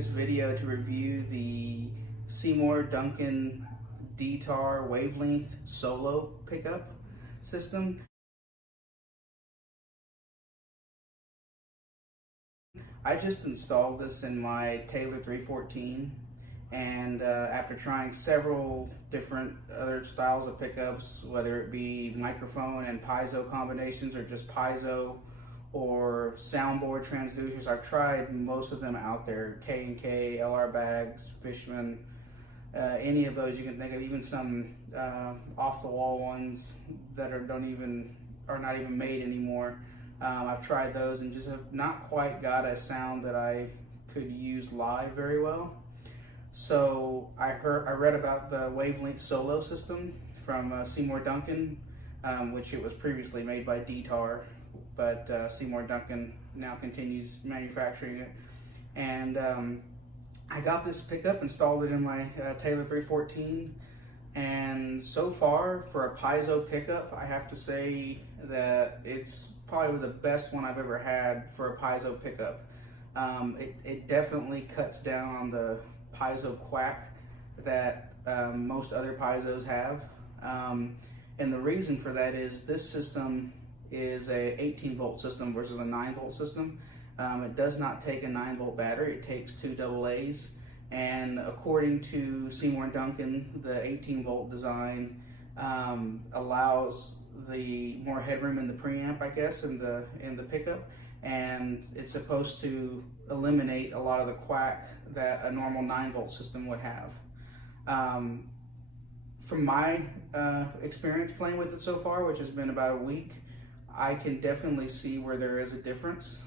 this video to review the Seymour Duncan Wavelength solo pickup system. I just installed this in my Taylor 314, and after trying several different other styles of pickups, whether it be microphone and piezo combinations or just piezo or soundboard transducers, I've tried most of them out there. K&K, LR Bags, Fishman, any of those you can think of, even some off-the-wall ones that are not even made anymore. I've tried those and just have not quite got a sound that I could use live very well. So I read about the Wavelength solo system from Seymour Duncan, which it was previously made by Detar, but Seymour Duncan now continues manufacturing it. And I got this pickup, installed it in my Taylor 314, and so far for a piezo pickup, I have to say that it's probably the best one I've ever had for a piezo pickup. It definitely cuts down on the piezo quack that most other piezos have. And the reason for that is this system is a 18 volt system versus a 9 volt system. It does not take a 9 volt battery, it takes 2 AA's. And according to Seymour Duncan, the 18 volt design allows the more headroom in the preamp, I guess, in the pickup, and it's supposed to eliminate a lot of the quack that a normal 9 volt system would have. From my experience playing with it so far, which has been about a week, I can definitely see where there is a difference.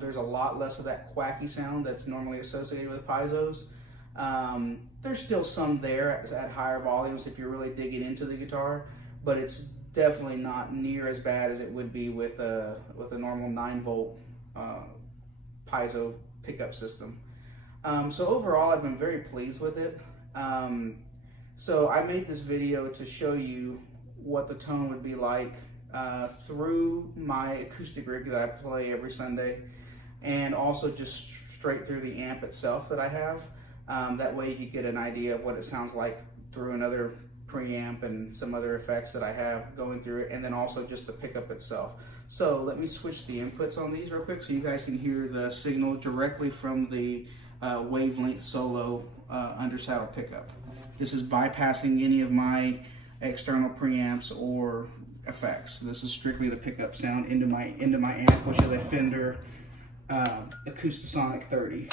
There's a lot less of that quacky sound that's normally associated with piezos. There's still some there at higher volumes if you're really digging into the guitar, but it's definitely not near as bad as it would be with a normal 9 volt piezo pickup system. So overall, I've been very pleased with it. So I made this video to show you what the tone would be like through my acoustic rig that I play every Sunday, and also just straight through the amp itself that I have. That way you can get an idea of what it sounds like through another preamp and some other effects that I have going through it, and then also just the pickup itself. So let me switch the inputs on these real quick so you guys can hear the signal directly from the Wavelength solo undersaddle pickup. This is bypassing any of my external preamps or effects. This is strictly the pickup sound into my amp, which is a Fender Acoustasonic 30.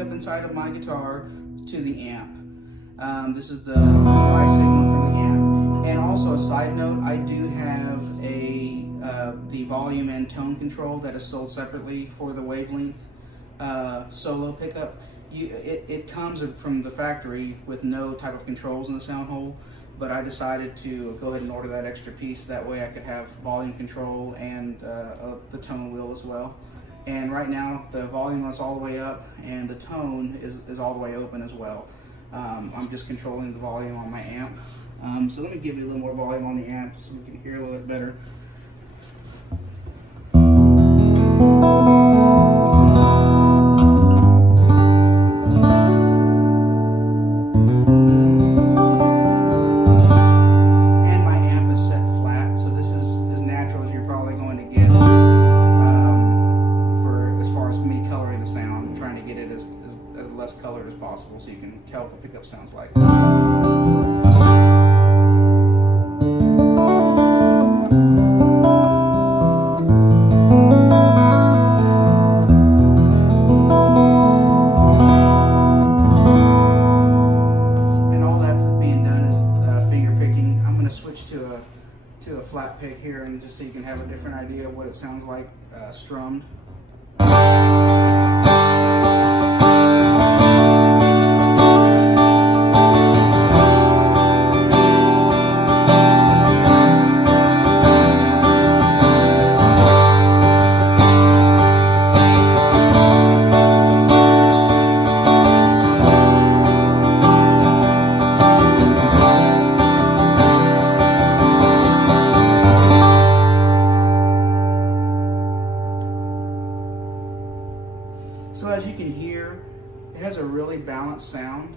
Inside of my guitar to the amp. This is the dry signal from the amp. And also a side note, I do have the volume and tone control that is sold separately for the Wavelength solo pickup. It comes from the factory with no type of controls in the sound hole, but I decided to go ahead and order that extra piece. That way I could have volume control and the tone wheel as well. And right now the volume is all the way up and the tone is all the way open as well. I'm just controlling the volume on my amp. So let me give you a little more volume on the amp so we can hear a little bit better. And my amp is set flat, so this is as natural as you're probably going to get. Me coloring the sound, I'm trying to get it as less colored as possible so you can tell what the pickup sounds like. And all that's being done is finger picking. I'm going to switch to a flat pick here and again, just so you can have a different idea of what it sounds like strummed. So as you can hear, it has a really balanced sound.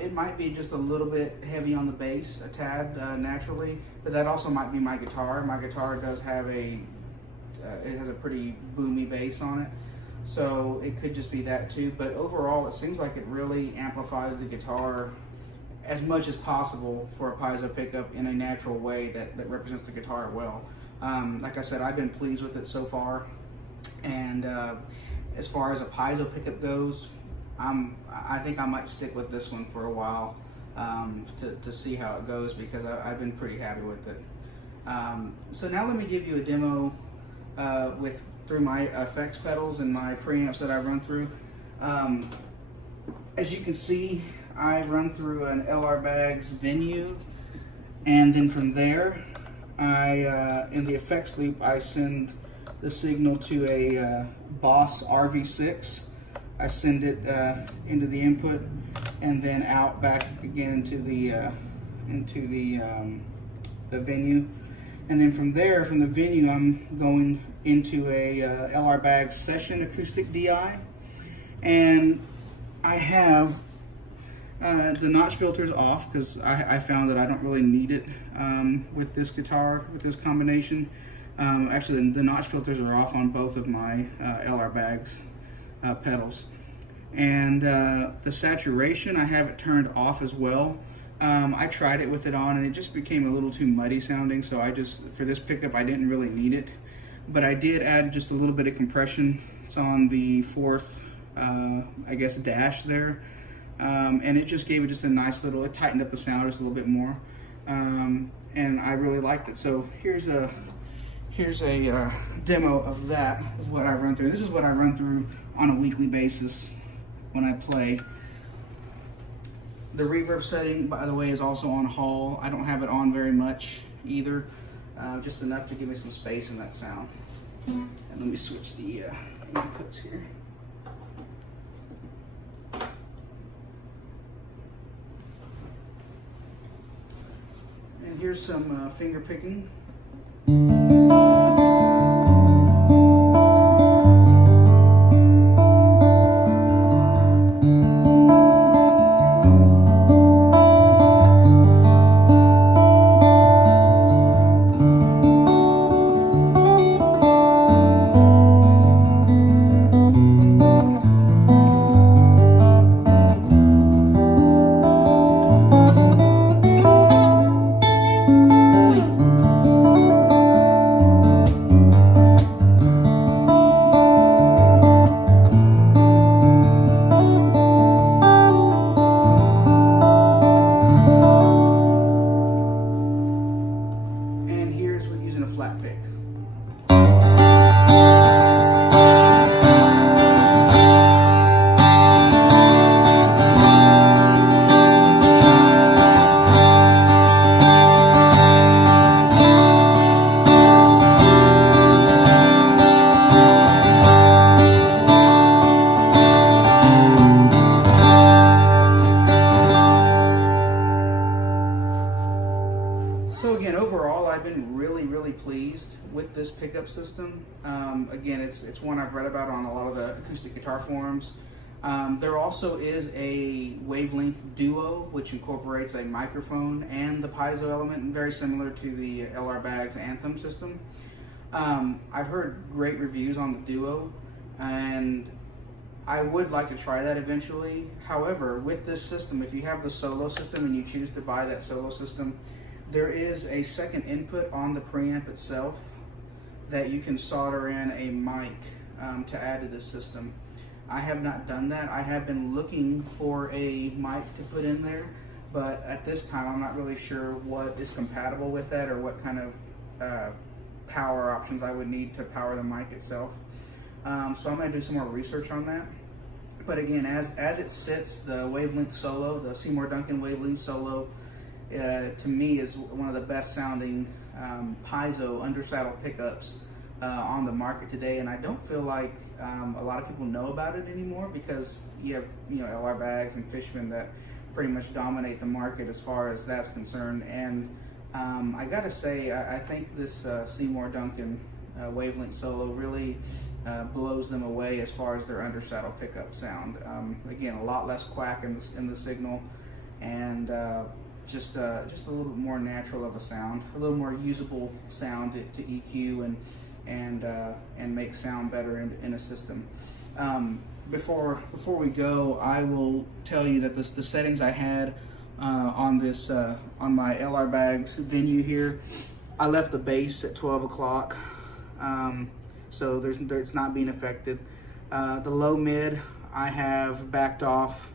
It might be just a little bit heavy on the bass, a tad naturally, but that also might be my guitar. My guitar does have it has a pretty boomy bass on it, so it could just be that too. But overall, it seems like it really amplifies the guitar as much as possible for a piezo pickup in a natural way that represents the guitar well. Like I said, I've been pleased with it so far, and as far as a piezo pickup goes, I think I might stick with this one for a while to see how it goes, because I've been pretty happy with it. So now let me give you a demo through my effects pedals and my preamps that I run through. As you can see, I run through an LR Baggs Venue, and then from there, in the effects loop, I send the signal to a Boss RV6. I send it into the input, and then out back again into the Venue, and then from there, from the Venue, I'm going into a LR Baggs Session Acoustic DI, and I have the notch filters off because I found that I don't really need it with this guitar, with this combination. Actually, the notch filters are off on both of my LR Baggs pedals. And the saturation, I have it turned off as well. I tried it with it on, and it just became a little too muddy sounding, so for this pickup, I didn't really need it. But I did add just a little bit of compression. It's on the fourth, I guess, dash there. And it just gave it just a nice little, it tightened up the sound just a little bit more. And I really liked it. So here's a demo of that, of what I run through. This is what I run through on a weekly basis when I play. The reverb setting, by the way, is also on Hall. I don't have it on very much either, just enough to give me some space in that sound. And let me switch the inputs here. And here's some finger picking. So again, overall, I've been really pleased with this pickup system. Again, it's one I've read about on a lot of the acoustic guitar forums. There also is a Wavelength Duo, which incorporates a microphone and the piezo element, very similar to the LR Baggs Anthem system. I've heard great reviews on the Duo, and I would like to try that eventually. However, with this system, if you have the solo system and you choose to buy that solo system, there is a second input on the preamp itself that you can solder in a mic to add to this system. I have not done that. I have been looking for a mic to put in there, but at this time I'm not really sure what is compatible with that or what kind of power options I would need to power the mic itself. So I'm going to do some more research on that. But again, as it sits, the Wavelength Solo, the Seymour Duncan Wavelength Solo, to me is one of the best sounding piezo undersaddle pickups on the market today. And I don't feel like a lot of people know about it anymore, because you have LR Bags and Fishman that pretty much dominate the market as far as that's concerned. And I gotta say, I think this Seymour Duncan Wavelength Solo really blows them away as far as their undersaddle pickup sound. Again, a lot less quack in the signal, and just a little bit more natural of a sound, a little more usable sound to EQ and make sound better in a system. Before we go, I will tell you that the settings I had on this on my LR Bags venue here, I left the bass at 12 o'clock, so it's not being affected. The low mid I have backed off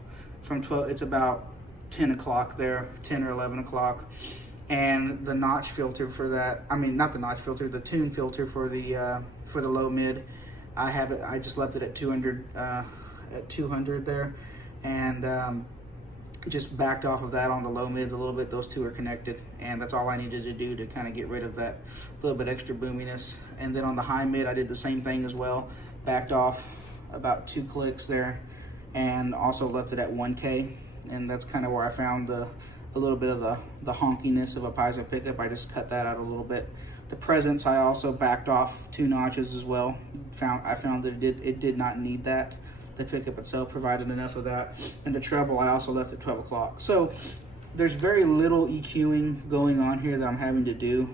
from 12. It's about 10 o'clock there, 10 or 11 o'clock. And the notch filter for that, I mean, not the notch filter, the tune filter for the low mid, I just left it at 200 there, and just backed off of that on the low mids a little bit. Those two are connected, and that's all I needed to do to kind of get rid of that little bit extra boominess. And then on the high mid, I did the same thing as well, backed off about 2 clicks there, and also left it at 1K. And that's kind of where I found a little bit of the honkiness of a piezo pickup. I just cut that out a little bit. The presence, I also backed off 2 notches as well. I found that it did not need that. The pickup itself provided enough of that. And the treble, I also left at 12 o'clock. So there's very little EQing going on here that I'm having to do.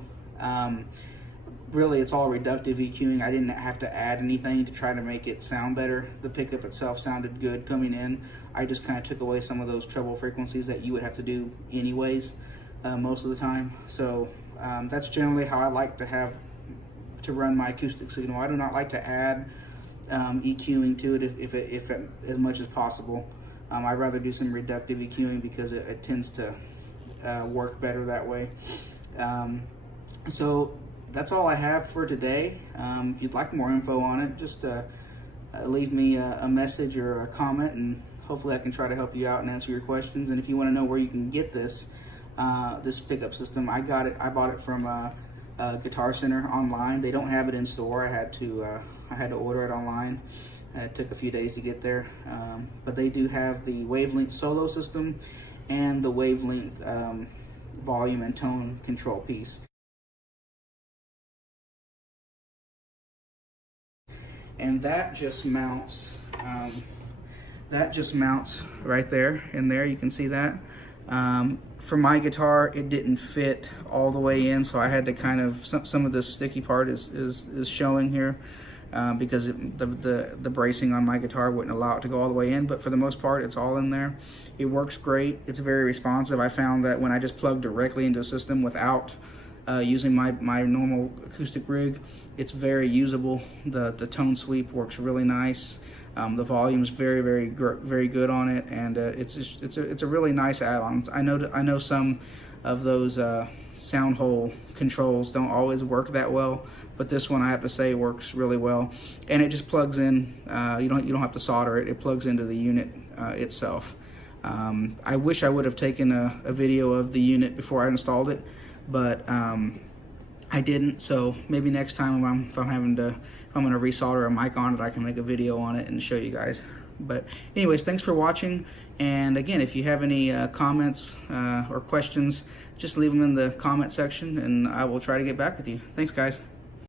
Really, it's all reductive EQing. I didn't have to add anything to try to make it sound better. The pickup itself sounded good coming in. I just kind of took away some of those treble frequencies that you would have to do anyways most of the time. So that's generally how I like to run my acoustic signal. I do not like to add EQing to it if as much as possible. I'd rather do some reductive EQing because it tends to work better that way. So that's all I have for today. If you'd like more info on it, just leave me a message or a comment, and hopefully I can try to help you out and answer your questions. And if you want to know where you can get this pickup system, I bought it from Guitar Center online. They don't have it in store. I had to order it online. It took a few days to get there, but they do have the Wavelength Solo system and the Wavelength volume and tone control piece. And that just mounts right there in there. You can see that. For my guitar, it didn't fit all the way in, so I had to kind of, some of this sticky part is showing here because the bracing on my guitar wouldn't allow it to go all the way in, but for the most part, it's all in there. It works great. It's very responsive. I found that when I just plug directly into a system without using my normal acoustic rig, it's very usable. The tone sweep works really nice. The volume is very good on it, and it's a really nice add-on. I know some of those sound hole controls don't always work that well, but this one I have to say works really well, and it just plugs in. You don't have to solder it. It plugs into the unit itself. I wish I would have taken a video of the unit before I installed it, but I didn't. So maybe next time if I'm going to resolder a mic on it, I can make a video on it and show you guys. But anyways, thanks for watching. And again, if you have any comments or questions, just leave them in the comment section and I will try to get back with you. Thanks, guys.